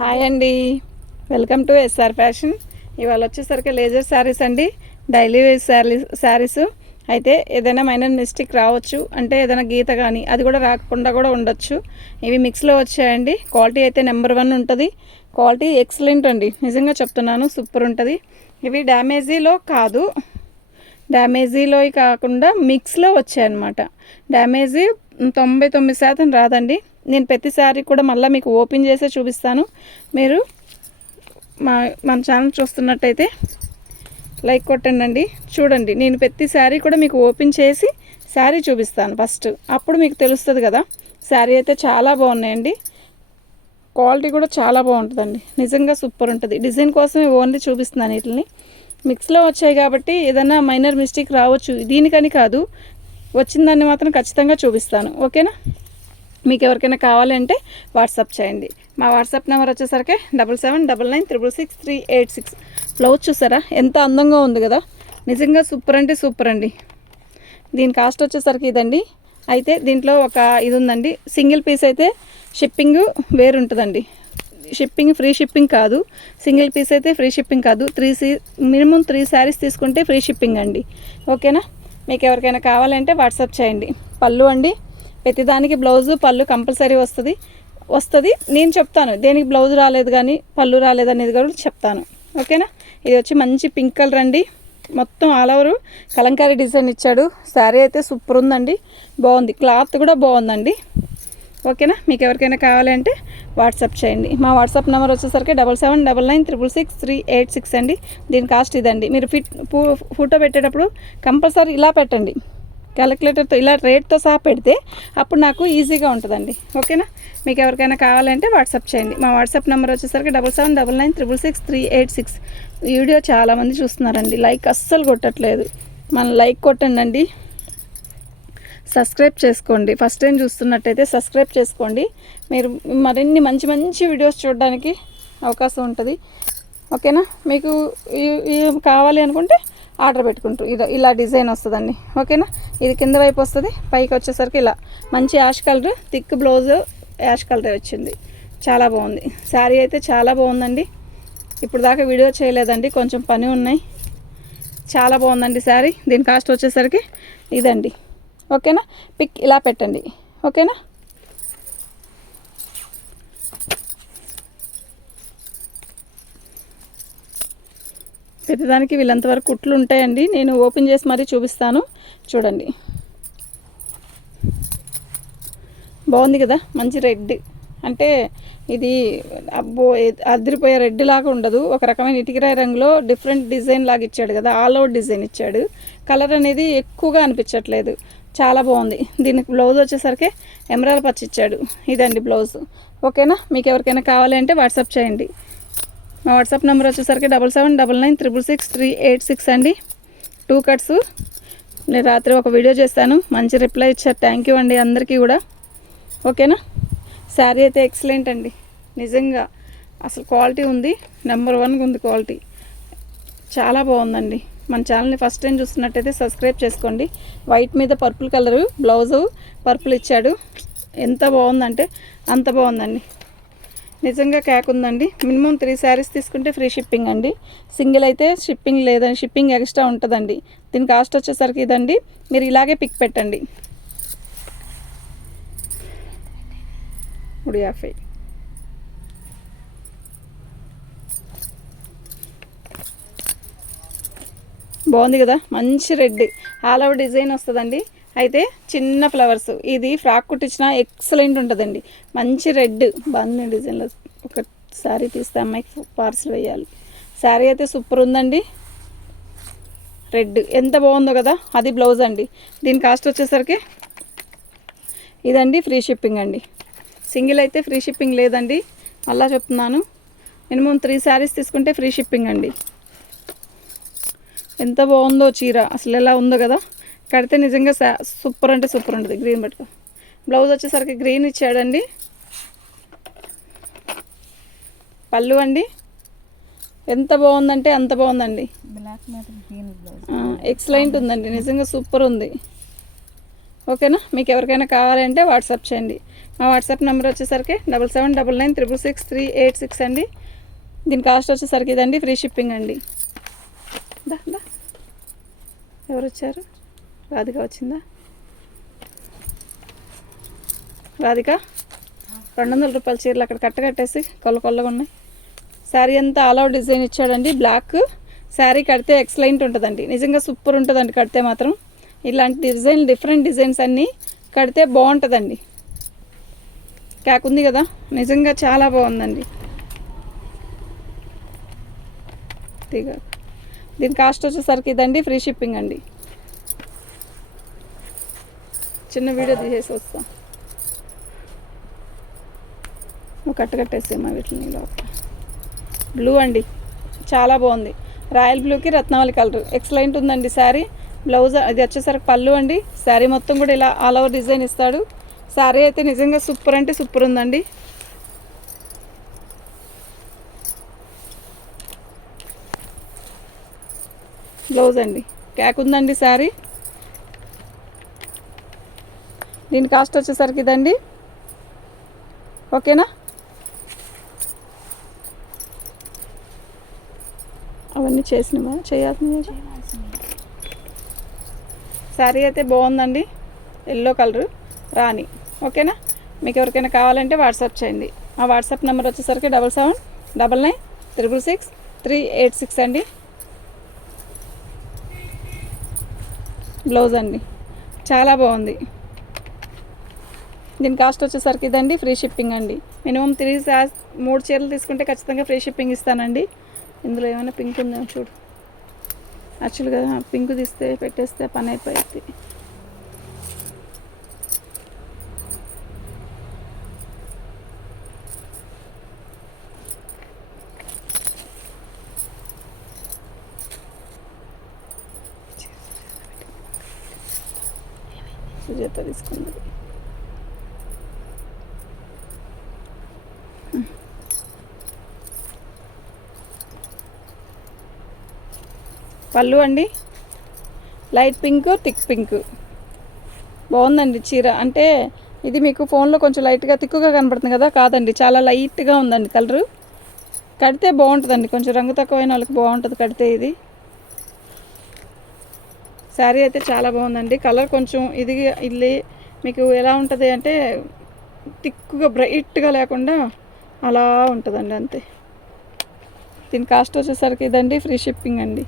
Hi అండి, welcome to SR fashion. ఇవాళ వచ్చేసరికి లేజర్ శారీస్ అండి, డైలీ వేర్ శారీస్. అయితే ఏదైనా మైనర్ మిస్టేక్ రావచ్చు, అంటే ఏదైనా గీత కానీ అది కూడా రాకుండా కూడా ఉండొచ్చు. ఇవి మిక్స్లో వచ్చాయండి. క్వాలిటీ అయితే నెంబర్ 1 ఉంటుంది. క్వాలిటీ ఎక్సలెంట్ అండి, నిజంగా చెప్తున్నాను, సూపర్ ఉంటుంది. ఇవి డ్యామేజీలో కాదు, డ్యామేజీలో కాకుండా మిక్స్లో వచ్చాయన్నమాట. డ్యామేజీ 99% రాదండి. నేను ప్రతి శారీ కూడా మళ్ళీ మీకు ఓపెన్ చేసే చూపిస్తాను. మీరు మన ఛానల్ చూస్తున్నట్టయితే లైక్ కొట్టండి. చూడండి, నేను ప్రతి శారీ కూడా మీకు ఓపెన్ చేసి శారీ చూపిస్తాను ఫస్ట్, అప్పుడు మీకు తెలుస్తుంది కదా. శారీ అయితే చాలా బాగున్నాయండి, క్వాలిటీ కూడా చాలా బాగుంటుందండి, నిజంగా సూపర్ ఉంటుంది. డిజైన్ కోసమే ఓన్లీ చూపిస్తున్నాను. వీటిని మిక్స్లో వచ్చాయి కాబట్టి ఏదైనా మైనర్ మిస్టేక్ రావచ్చు, దీనికని కాదు, వచ్చిందాన్ని మాత్రం ఖచ్చితంగా చూపిస్తాను. ఓకేనా? మీకు ఎవరికైనా కావాలంటే వాట్సాప్ చేయండి. మా వాట్సాప్ నెంబర్ వచ్చేసరికి 7799966386. బ్లౌజ్ చూసారా ఎంత అందంగా ఉంది కదా, నిజంగా సూపర్ అంటే సూపర్ అండి. దీని కాస్ట్ వచ్చేసరికి ఇదండి. అయితే దీంట్లో ఒక ఇది ఉందండి, సింగిల్ పీస్ అయితే షిప్పింగ్ వేరు ఉంటుందండి. షిప్పింగ్ ఫ్రీ షిప్పింగ్ కాదు, సింగిల్ పీస్ అయితే ఫ్రీ షిప్పింగ్ కాదు. మినిమం 3 శారీస్ తీసుకుంటే ఫ్రీ షిప్పింగ్ అండి. ఓకేనా? మీకు ఎవరికైనా కావాలంటే వాట్సాప్ చేయండి. పళ్ళు అండి, ప్రతిదానికి బ్లౌజు పళ్ళు కంపల్సరీ వస్తుంది. నేను చెప్తాను దేనికి బ్లౌజ్ రాలేదు కానీ పళ్ళు రాలేదు అనేది కూడా చెప్తాను. ఓకేనా? ఇది వచ్చి మంచి పింక్ కలర్ అండి, మొత్తం ఆల్ ఓవర్ కలంకారీ డిజైన్ ఇచ్చాడు. శారీ అయితే సూపర్ ఉందండి, బాగుంది, క్లాత్ కూడా బాగుందండి. ఓకేనా? మీకు ఎవరికైనా కావాలంటే వాట్సాప్ చేయండి. మా వాట్సాప్ నెంబర్ వచ్చేసరికి 7799966386 అండి. దీని కాస్ట్ ఇదండి. మీరు ఫోటో పెట్టేటప్పుడు కంపల్సరీ ఇలా పెట్టండి, క్యాలిక్యులేటర్తో ఇలా రేట్తో సహా పెడితే అప్పుడు నాకు ఈజీగా ఉంటుందండి. ఓకేనా? మీకు ఎవరికైనా కావాలంటే వాట్సాప్ చేయండి. మా వాట్సాప్ నెంబర్ వచ్చేసరికి 7799966386. ఈ వీడియో చాలామంది చూస్తున్నారండి, లైక్ అస్సలు కొట్టట్లేదు. మన లైక్ కొట్టండి, సబ్స్క్రైబ్ చేసుకోండి. ఫస్ట్ టైం చూస్తున్నట్టయితే సబ్స్క్రైబ్ చేసుకోండి. మీరు మరిన్ని మంచి మంచి వీడియోస్ చూడడానికి అవకాశం ఉంటుంది. ఓకేనా? మీకు కావాలి అనుకుంటే ఆర్డర్ పెట్టుకుంటారు. ఇలా డిజైన్ వస్తుందండి. ఓకేనా? ఇది కింద వైపు వస్తుంది, పైకి వచ్చేసరికి ఇలా మంచి ash colour, thick blouse ash colour వచ్చింది, చాలా బాగుంది. శారీ అయితే చాలా బాగుందండి. ఇప్పుడు దాకా వీడియో చేయలేదండి, కొంచెం పని ఉన్నాయి. చాలా బాగుందండి శారీ. దీని కాస్ట్ వచ్చేసరికి ఇదండి. ఓకేనా? పిక్ ఇలా పెట్టండి. ఓకేనా? ప్రతిదానికి వీళ్ళంతవరకు కుట్లు ఉంటాయండి, నేను ఓపెన్ చేసి మరీ చూపిస్తాను. చూడండి, బాగుంది కదా, మంచి రెడ్, అంటే ఇది అబ్బో అదిరిపోయే రెడ్ లాగా ఉండదు, ఒక రకమైన ఇటుకరాయి రంగులో డిఫరెంట్ డిజైన్ లాగా ఇచ్చాడు కదా, ఆల్ ఓవర్ డిజైన్ ఇచ్చాడు. కలర్ అనేది ఎక్కువగా అనిపించట్లేదు, చాలా బాగుంది. దీనికి బ్లౌజ్ వచ్చేసరికి ఎమరాల్డ్ పచ్చి ఇచ్చాడు. ఇదండి బ్లౌజ్. ఓకేనా? మీకు ఎవరికైనా కావాలంటే వాట్సాప్ చేయండి. మా వాట్సాప్ నెంబర్ వచ్చేసరికి 7799966386 అండి. 2 కట్స్. నేను రాత్రి ఒక వీడియో చేస్తాను, మంచి రిప్లై ఇచ్చారు, థ్యాంక్ యూ అండి అందరికీ కూడా. ఓకేనా? శారీ అయితే ఎక్సలెంట్ అండి, నిజంగా అసలు క్వాలిటీ ఉంది, నెంబర్ 1 ఉంది క్వాలిటీ, చాలా బాగుందండి. మన ఛానల్ని ఫస్ట్ టైం చూస్తున్నట్టయితే సబ్స్క్రైబ్ చేసుకోండి. వైట్ మీద పర్పుల్ కలరు, బ్లౌజు పర్పుల్ ఇచ్చాడు, ఎంత బాగుందంటే అంత బాగుందండి, నిజంగా క్యాక్ ఉందండి. మినిమం 3 శారీస్ తీసుకుంటే ఫ్రీ షిప్పింగ్ అండి, సింగిల్ అయితే షిప్పింగ్ లేదండి, షిప్పింగ్ ఎక్స్ట్రా ఉంటుందండి. దీని కాస్ట్ వచ్చేసరికి ఇదండి. మీరు ఇలాగే పిక్ పెట్టండి. 350. బాగుంది కదా, మంచి రెడ్ ఆల్ ఓవర్ డిజైన్ వస్తుందండి. అయితే చిన్న ఫ్లవర్స్, ఇది ఫ్రాక్ కుట్టించిన ఎక్సలెంట్ ఉంటుందండి. మంచి రెడ్ బాగుంది డిజైన్లో. ఒక శారీ తీస్తే అమ్మాయికి పార్సల్ వేయాలి. శారీ అయితే సూపర్ ఉందండి, రెడ్ ఎంత బాగుందో కదా. అది బ్లౌజ్ అండి. దీని కాస్ట్ వచ్చేసరికి ఇదండి, ఫ్రీ షిప్పింగ్ అండి. సింగిల్ అయితే ఫ్రీ షిప్పింగ్ లేదండి, మళ్ళా చెప్తున్నాను. మినిమం 3 శారీస్ తీసుకుంటే ఫ్రీ షిప్పింగ్ అండి. ఎంత బాగుందో చీర, అసలు ఎలా ఉందో కదా, కడితే నిజంగా సూపర్ అంటే సూపర్ ఉంటుంది. గ్రీన్ పట్టుకో. బ్లౌజ్ వచ్చేసరికి గ్రీన్ ఇచ్చాడండి. పళ్ళు అండి, ఎంత బాగుందంటే అంత బాగుందండి, ఎక్సలెంట్ ఉందండి, నిజంగా సూపర్ ఉంది. ఓకేనా? మీకు ఎవరికైనా కావాలంటే వాట్సాప్ చేయండి. మా వాట్సాప్ నెంబర్ వచ్చేసరికి 7799966386 అండి. దీని కాస్ట్ వచ్చేసరికి ఇదండి, ఫ్రీ షిప్పింగ్ అండి. దా ఎవరు వచ్చారు? రాధిక వచ్చిందా? రాధిక 200 రూపాయల చీరలు అక్కడ కట్టేసి కొల్లగా ఉన్నాయి. శారీ అంతా ఆల్ అవుట్ డిజైన్ ఇచ్చాడండి. బ్లాక్ శారీ కడితే ఎక్సలెంట్ ఉంటుందండి, నిజంగా సూపర్ ఉంటుందండి. కడితే మాత్రం ఇలాంటి డిజైన్, డిఫరెంట్ డిజైన్స్ అన్నీ కడితే బాగుంటుందండి. క్యాక్ ఉంది కదా, నిజంగా చాలా బాగుందండి. దీని కాస్ట్ వచ్చేసరికి ఇదండి, ఫ్రీ షిప్పింగ్ అండి. చిన్న వీడియో తీసేసి వస్తాం. నువ్వు కట్టేసేమా వీటిని. లోపల బ్లూ అండి, చాలా బాగుంది. రాయల్ బ్లూకి రత్నావళి కలర్ ఎక్సలెంట్ ఉందండి శారీ. బ్లౌజ్ అది వచ్చేసరికి పళ్ళు అండి. శారీ మొత్తం కూడా ఇలా ఆల్ ఓవర్ డిజైన్ ఇస్తాడు. శారీ అయితే నిజంగా సూపర్ అంటే సూపర్ ఉందండి. బ్లౌజ్ అండి, క్యాక్ ఉందండి శారీ. దీని కాస్ట్ వచ్చేసరికి ఇదండి. ఓకేనా? అవన్నీ చేసినవా? చేయాల్సినవి. శారీ అయితే బాగుందండి, ఎల్లో కలరు రాణి. ఓకేనా? మీకు ఎవరికైనా కావాలంటే వాట్సాప్ చేయండి. ఆ వాట్సాప్ నెంబర్ వచ్చేసరికి 7799666386 అండి. బ్లౌజ్ అండి, చాలా బాగుంది. దీని కాస్ట్ వచ్చేసరికి ఇదండి, ఫ్రీ షిప్పింగ్ అండి. మినిమం 3 చీరలు తీసుకుంటే ఖచ్చితంగా ఫ్రీ షిప్పింగ్ ఇస్తానండి. ఇందులో ఏమైనా పింక్ ఉందేమో చూడు. యాక్చువల్గా పింక్ తీస్తే పెట్టేస్తే పని అయిపోయింది. సుజాత తీసుకుంది. పళ్ళు అండి, లైట్ పింక్, థిక్ పింక్. బాగుందండి చీర. అంటే ఇది మీకు ఫోన్లో కొంచెం లైట్గా థిక్గా కనపడుతుంది కదా, కాదండి, చాలా లైట్గా ఉందండి కలరు. కడితే బాగుంటుందండి, కొంచెం రంగు తక్కువైన వాళ్ళకి బాగుంటుంది కడితే. ఇది శారీ అయితే చాలా బాగుందండి. కలర్ కొంచెం ఇది ఇల్లి మీకు ఎలా ఉంటుంది అంటే థిక్గా బ్రైట్గా లేకుండా అలా ఉంటుందండి, అంతే. దీని కాస్ట్ వచ్చేసరికి ఇదండి, ఫ్రీ షిప్పింగ్ అండి.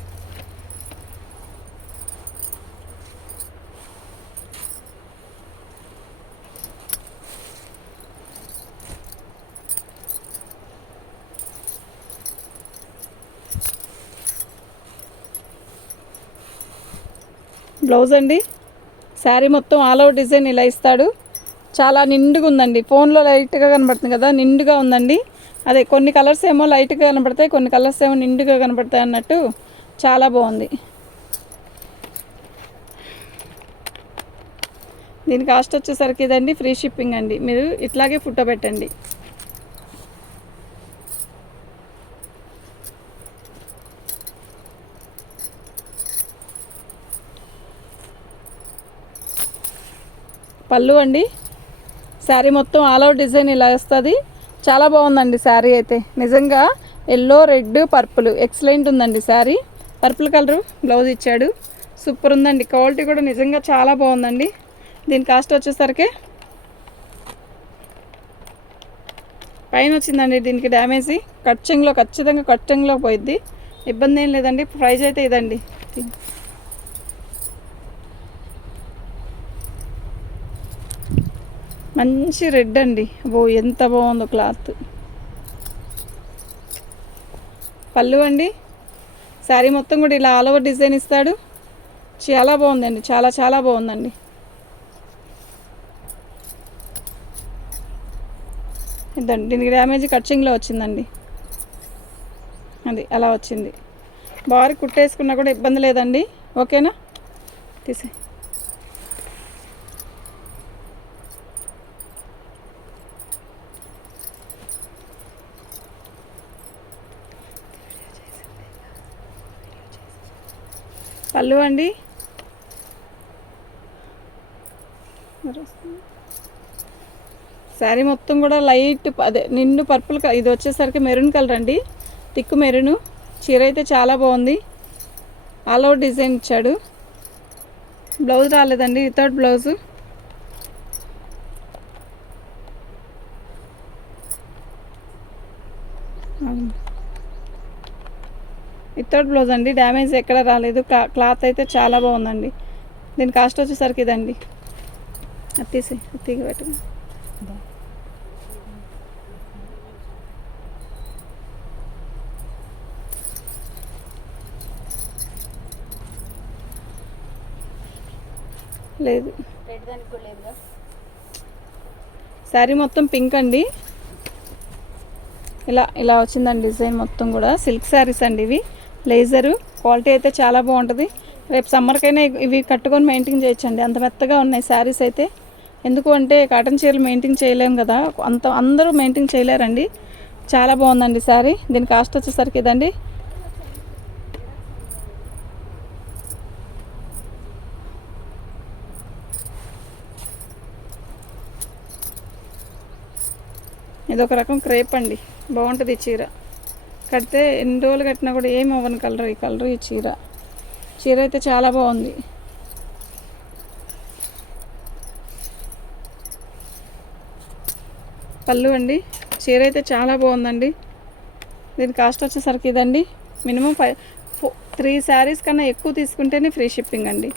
బ్లౌజ్ అండి, శారీ మొత్తం ఆల్ అవుట్ డిజైన్ ఇలా ఇస్తాడు. చాలా నిండుగా ఉందండి. ఫోన్లో లైట్గా కనబడుతుంది కదా, నిండుగా ఉందండి. అదే కొన్ని కలర్స్ ఏమో లైట్గా కనబడతాయి, కొన్ని కలర్స్ ఏమో నిండుగా కనబడతాయి అన్నట్టు చాలా బాగుంది. దీని కాస్ట్ వచ్చేసరికి ఇదండి, ఫ్రీ షిప్పింగ్ అండి. మీరు ఇట్లాగే ఫోటో పెట్టండి. పళ్ళు అండి, శారీ మొత్తం ఆల్ అవుట్ డిజైన్ ఇలా వస్తుంది. చాలా బాగుందండి శారీ అయితే, నిజంగా ఎల్లో, రెడ్, పర్పుల్ ఎక్సలెంట్ ఉందండి శారీ. పర్పుల్ కలరు బ్లౌజ్ ఇచ్చాడు, సూపర్ ఉందండి. క్వాలిటీ కూడా నిజంగా చాలా బాగుందండి. దీని కాస్ట్ వచ్చేసరికి పైన వచ్చిందండి. దీనికి డ్యామేజీ కట్చింగ్లో, ఖచ్చితంగా కట్చింగ్లో పోయిద్ది, ఇబ్బంది ఏం లేదండి. ప్రైస్ అయితే ఇదండి. మంచి రెడ్ అండి, ఎంత బాగుందో క్లాత్. పళ్ళు అండి, శారీ మొత్తం కూడా ఇలా ఆల్ ఓవర్ డిజైన్ ఇస్తాడు. చాలా బాగుందండి, చాలా చాలా బాగుందండి. ఇదండి, దీనికి డ్యామేజ్ కట్చింగ్లో వచ్చిందండి, అది అలా వచ్చింది. బాగా కుట్టేసుకున్నా కూడా ఇబ్బంది లేదండి. ఓకేనా? తీసే పళ్ళు అండి, శారీ మొత్తం కూడా లైట్ అదే నిండు పర్పుల్ ఇది వచ్చేసరికి మెరూన్ కలర్ అండి, థిక్ మెరూన్. చీర అయితే చాలా బాగుంది, ఆల్ ఓవర్ డిజైన్ ఇచ్చాడు. బ్లౌజ్ రాలేదండి, వితౌట్ బ్లౌజు. వితౌట్ బ్లౌజ్ అండి, డ్యామేజ్ ఎక్కడ రాలేదు. క్లాత్ అయితే చాలా బాగుందండి. దీని కాస్ట్ వచ్చేసరికి ఇదండి. అత్తీసి అత్తీకి పెట్టు. లేదు, శారీ మొత్తం పింక్ అండి. ఇలా ఇలా వచ్చిందండి డిజైన్ మొత్తం కూడా. సిల్క్ శారీస్ అండి ఇవి, లేజరు. క్వాలిటీ అయితే చాలా బాగుంటుంది. రేపు సమ్మర్కైనా ఇవి కట్టుకొని మెయింటైన్ చేయొచ్చండి, అంత మెత్తగా ఉన్నాయి శారీస్ అయితే. ఎందుకు అంటే కాటన్ చీరలు మెయింటైన్ చేయలేము కదా, అందరూ మెయింటైన్ చేయలేరండి. చాలా బాగుందండి శారీ. దీని కాస్ట్ వచ్చేసరికి ఇదండి. ఇది ఒక రకం క్రేప్ అండి, బాగుంటుంది ఈ చీర. కడితే ఎన్ని రోజులు కట్టినా కూడా ఏం అవ్వని కలర్ ఈ కలర్. ఈ చీర అయితే చాలా బాగుంది. పళ్ళు అండి, చీర అయితే చాలా బాగుందండి. దీని కాస్ట్ వచ్చేసరికి ఇదండి. మినిమం 3 శారీస్ కన్నా ఎక్కువ తీసుకుంటేనే ఫ్రీ షిప్పింగ్ అండి.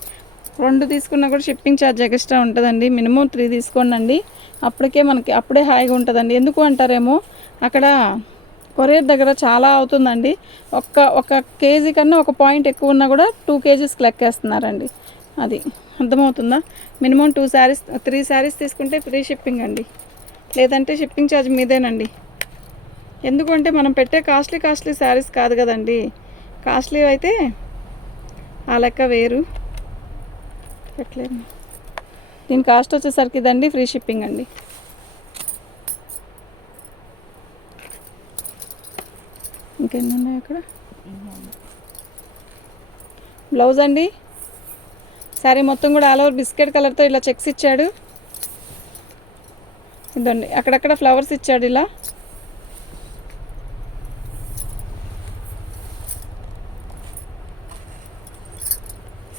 2 తీసుకున్నా కూడా షిప్పింగ్ ఛార్జ్ ఎక్స్ట్రా ఉంటుందండి. మినిమం 3 తీసుకోండి, అప్పుడే హాయిగా ఉంటుందండి. ఎందుకు అంటారేమో, అక్కడ కొరియర్ దగ్గర చాలా అవుతుందండి. ఒక కేజీ కన్నా ఒక పాయింట్ ఎక్కువ ఉన్నా కూడా 2 కేజీస్కి లెక్కేస్తున్నారండి. అది అర్థమవుతుందా? మినిమం 3 శారీస్ తీసుకుంటే ఫ్రీ షిప్పింగ్ అండి, లేదంటే షిప్పింగ్ ఛార్జ్ మీదేనండి. ఎందుకంటే మనం పెట్టే కాస్ట్లీ శారీస్ కాదు కదండి. కాస్ట్లీ అయితే ఆ లెక్క వేరు. పెట్టలేదు. దీని కాస్ట్ వచ్చేసరికి ఇదండి, ఫ్రీ షిప్పింగ్ అండి. ఇంకెన్ని ఉన్నాయి అక్కడ? బ్లౌజ్ అండి, శారీ మొత్తం కూడా ఆల్ ఓవర్ బిస్కెట్ కలర్తో ఇలా చెక్స్ ఇచ్చాడు. ఇదండి, అక్కడక్కడ ఫ్లవర్స్ ఇచ్చాడు ఇలా.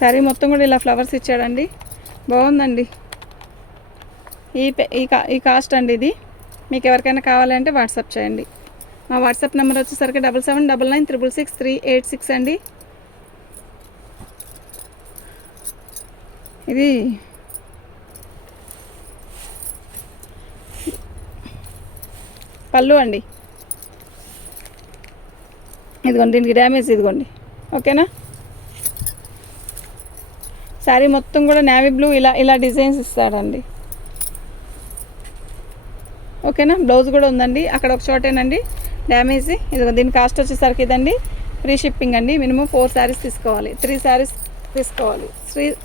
శారీ మొత్తం కూడా ఇలా ఫ్లవర్స్ ఇచ్చాడండి, బాగుందండి. ఈ కాస్ట్ అండి ఇది. మీకు ఎవరికైనా కావాలంటే వాట్సాప్ చేయండి. మా వాట్సాప్ నెంబర్ వచ్చేసరికి 7799666386 అండి. ఇది పళ్ళు అండి, ఇదిగోండి. దీనికి డ్యామేజ్ ఇదిగోండి, ఓకేనా. శారీ మొత్తం కూడా నేవీ బ్లూ ఇలా డిజైన్స్ ఇస్తాడండి, ఓకేనా. బ్లౌజ్ కూడా ఉందండి, అక్కడ ఒక చోటేనండి డ్యామేజ్. ఇదిగో దీని కాస్ట్ వచ్చేసరికి ఇదండి, ఫ్రీ షిప్పింగ్ అండి. మినిమం 4 శారీస్ తీసుకోవాలి, 3 శారీస్ తీసుకోవాలి.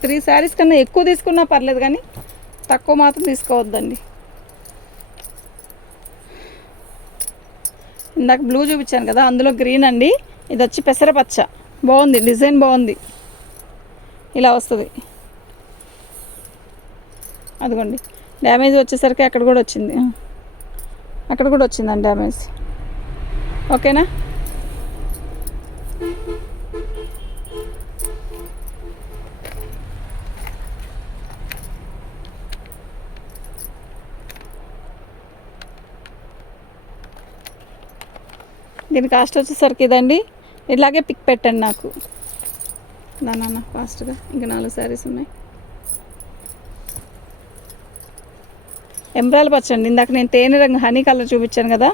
3 శారీస్ కన్నా ఎక్కువ తీసుకున్నా పర్లేదు, కానీ తక్కువ మాత్రం తీసుకోవద్దండి. ఇందాక బ్లూ చూపించాను కదా, అందులో గ్రీన్ అండి. ఇది వచ్చి పెసరపచ్చ, బాగుంది డిజైన్, బాగుంది. ఇలా వస్తుంది. అదిగోండి డ్యామేజ్ వచ్చేసరికి అక్కడ కూడా వచ్చిందండి డ్యామేజ్, ఓకేనా. దీని కాస్ట్ వచ్చేసరికి ఇదండి. ఇలాగే పిక్ పెట్టండి నాకు నాన్న ఫాస్ట్గా. ఇంకా 4 శారీస్ ఉన్నాయి. ఎమరాల పచ్చ అండి, ఇందాక నేను తేనె రంగు హనీ కలర్ చూపించాను కదా,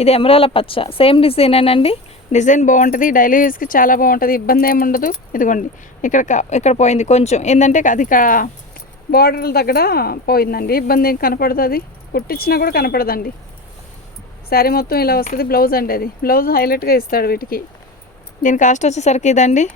ఇది ఎమరాల పచ్చ. సేమ్ డిజైనేనండి, డిజైన్ బాగుంటుంది. డైలీ యూస్కి చాలా బాగుంటుంది, ఇబ్బంది ఏమి ఉండదు. ఇదిగోండి ఇక్కడ పోయింది కొంచెం, ఏంటంటే అది బార్డర్ల దగ్గర పోయిందండి. ఇబ్బంది ఏం కనపడుతుంది, కుట్టించినా కూడా కనపడదండి. శారీ మొత్తం ఇలా వస్తుంది. బ్లౌజ్ అండి, అది బ్లౌజ్ హైలైట్గా ఇస్తాడు వీటికి. దీని కాస్ట్ వచ్చేసరికి ఇదండి.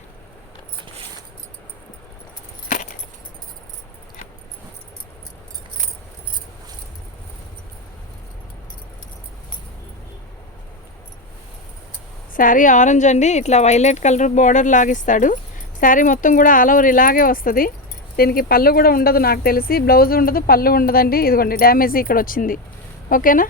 శారీ ఆరెంజ్ అండి, ఇట్లా వైలెట్ కలర్ బార్డర్ లాగిస్తాడు. శారీ మొత్తం కూడా ఆల్ ఓవర్ ఇలాగే వస్తుంది. దీనికి పళ్ళు కూడా ఉండదు నాకు తెలిసి, బ్లౌజ్ ఉండదు, పళ్ళు ఉండదండి. ఇదిగోండి డ్యామేజ్ ఇక్కడ వచ్చింది, ఓకేనా.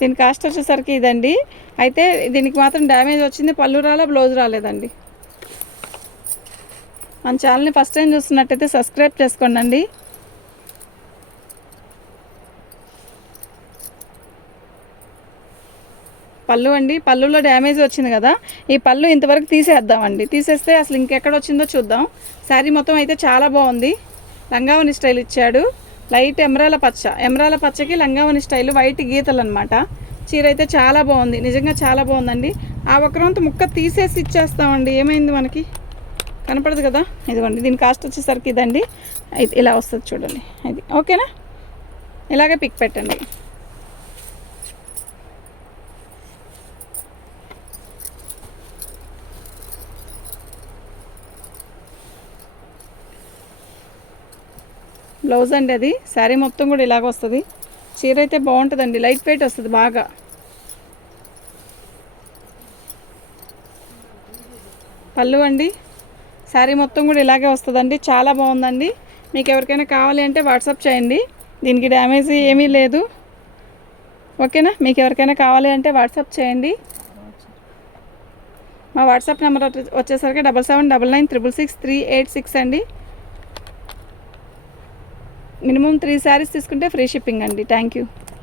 దీని కాస్ట్ వచ్చేసరికి ఇదండి. అయితే దీనికి మాత్రం డ్యామేజ్ వచ్చింది, పళ్ళు రాలే, బ్లౌజ్ రాలేదండి. మన ఛానల్ని ఫస్ట్ టైం చూస్తున్నట్టయితే సబ్స్క్రైబ్ చేసుకోండి. పళ్ళు అండి, పళ్ళులో డ్యామేజ్ వచ్చింది కదా, ఈ పళ్ళు ఇంతవరకు తీసేద్దామండి. తీసేస్తే అసలు ఇంకెక్కడ వచ్చిందో చూద్దాం. శారీ మొత్తం అయితే చాలా బాగుంది. లంగావని స్టైల్ ఇచ్చాడు, లైట్ ఎమరాల పచ్చకి లంగావని స్టైల్, వైట్ గీతలు అనమాట. చీర అయితే చాలా బాగుంది, నిజంగా చాలా బాగుందండి. ఆ ఒక్కరంత ముక్క తీసేసి ఇచ్చేస్తామండి, ఏమైంది మనకి కనపడదు కదా. ఇదిగోండి, దీని కాస్ట్ వచ్చేసరికి ఇదండి. ఇలా వస్తుంది చూడండి, ఇది ఓకేనా. ఇలాగే పిక్ పెట్టండి. బ్లౌజ్ అండి అది. శారీ మొత్తం కూడా ఇలాగ వస్తుంది. చీర అయితే బాగుంటుందండి, లైట్ వెయిట్ వస్తుంది బాగా. పళ్ళు అండి, శారీ మొత్తం కూడా ఇలాగే వస్తుందండి, చాలా బాగుందండి. మీకు ఎవరికైనా కావాలి అంటే వాట్సాప్ చేయండి, దీనికి డ్యామేజ్ ఏమీ లేదు. ఓకేనా. మీకు ఎవరికైనా కావాలి అంటే వాట్సాప్ చేయండి. మా వాట్సాప్ నెంబర్ వచ్చేసరికి 7799966386 అండి. మినిమం 3 శారీస్ తీసుకుంటే ఫ్రీ షిప్పింగ్ అండి. Thank you.